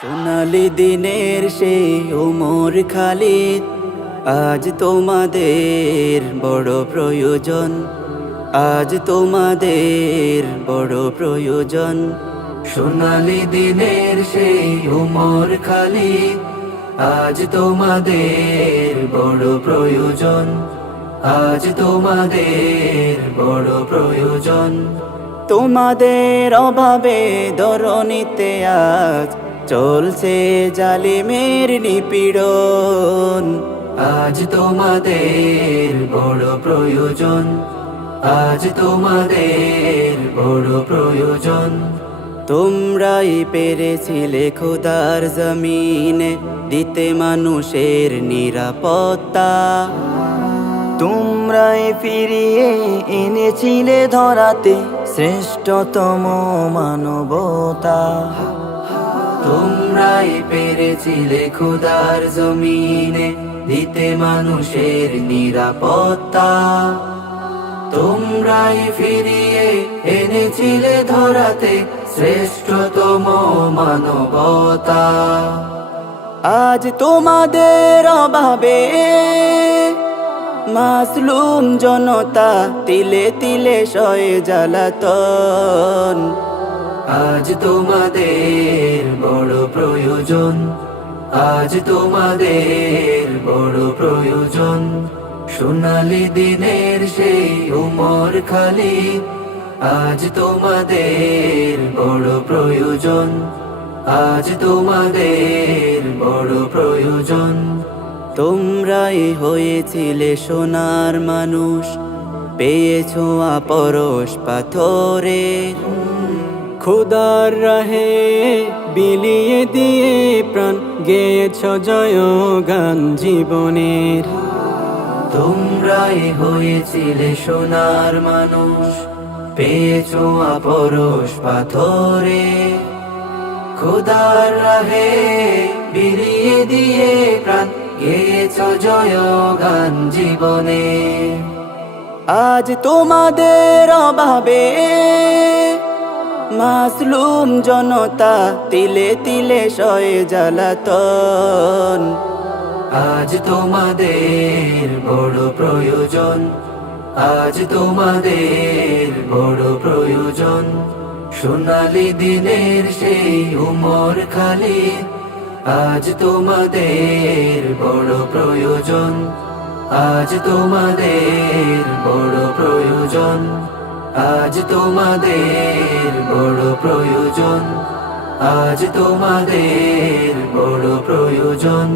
সোনালি দিনের সেই ওমর খালিদ, আজ তোমাদের বড় প্রয়োজন, আজ তোমাদের বড় প্রয়োজন। সোনালি দিনের সেই ওমর খালিদ, আজ তোমাদের বড় প্রয়োজন, আজ তোমাদের বড় প্রয়োজন। তোমাদের অভাবে দরণীতে আজ চলছে জালিমের নিপীড়ন, আজ তোমাদের বড় প্রয়োজন, আজ তোমাদের বড় প্রয়োজন। তোমরাই পেরেছিলে খোদার জমিনে দিতে মানুষের নিরাপত্তা, তোমরাই ফিরিয়ে এনেছিলে ধরাতে শ্রেষ্ঠতম মানবতা। তোমরাই পেরেছিলে খোদার জমিনে দিতে মানুষের নিরাপত্তা, তোমরাই ফিরিয়ে এনেছিলে ধরাতে শ্রেষ্ঠতম মানবতা। আজ তোমাদের অভাবে মাসলুম জনতা তিলে তিলে সয়ে জ্বালাতন, আজ তোমাদের বড় প্রয়োজন, আজ তোমাদের বড় প্রয়োজন। সোনালি দিনের সেই ওমর খালিদ, আজ তোমাদের বড় প্রয়োজন, আজ তোমাদের বড় প্রয়োজন। তোমরাই হয়েছিলে সোনার মানুষ, পেয়েছো আপরশ পাথরের। খোদার রাহে বিলিয়ে দিয়ে প্রাণ গেয়েছ জয়গান জীবনের। তোমরাই হয়েছিলে সোনার মানুষ, পেয়েছো আপরশ পাথরে। খোদার রাহে বিলিয়ে দিয়ে প্রাণ গেয়েছ জয়গান জীবনে। আজ তোমাদের অভাবে মাসলুম জনতা তিলে তিলে সয়ে জ্বালাতন, আজ তোমাদের বড় প্রয়োজন, আজ তোমাদের বড় প্রয়োজন। সোনালি দিনের সেই ওমর খালিদ, আজ তোমাদের বড় প্রয়োজন, আজ তোমাদের বড় প্রয়োজন, আজ তোমাদের বড় প্রয়োজন, আজ তোমাদের বড় প্রয়োজন।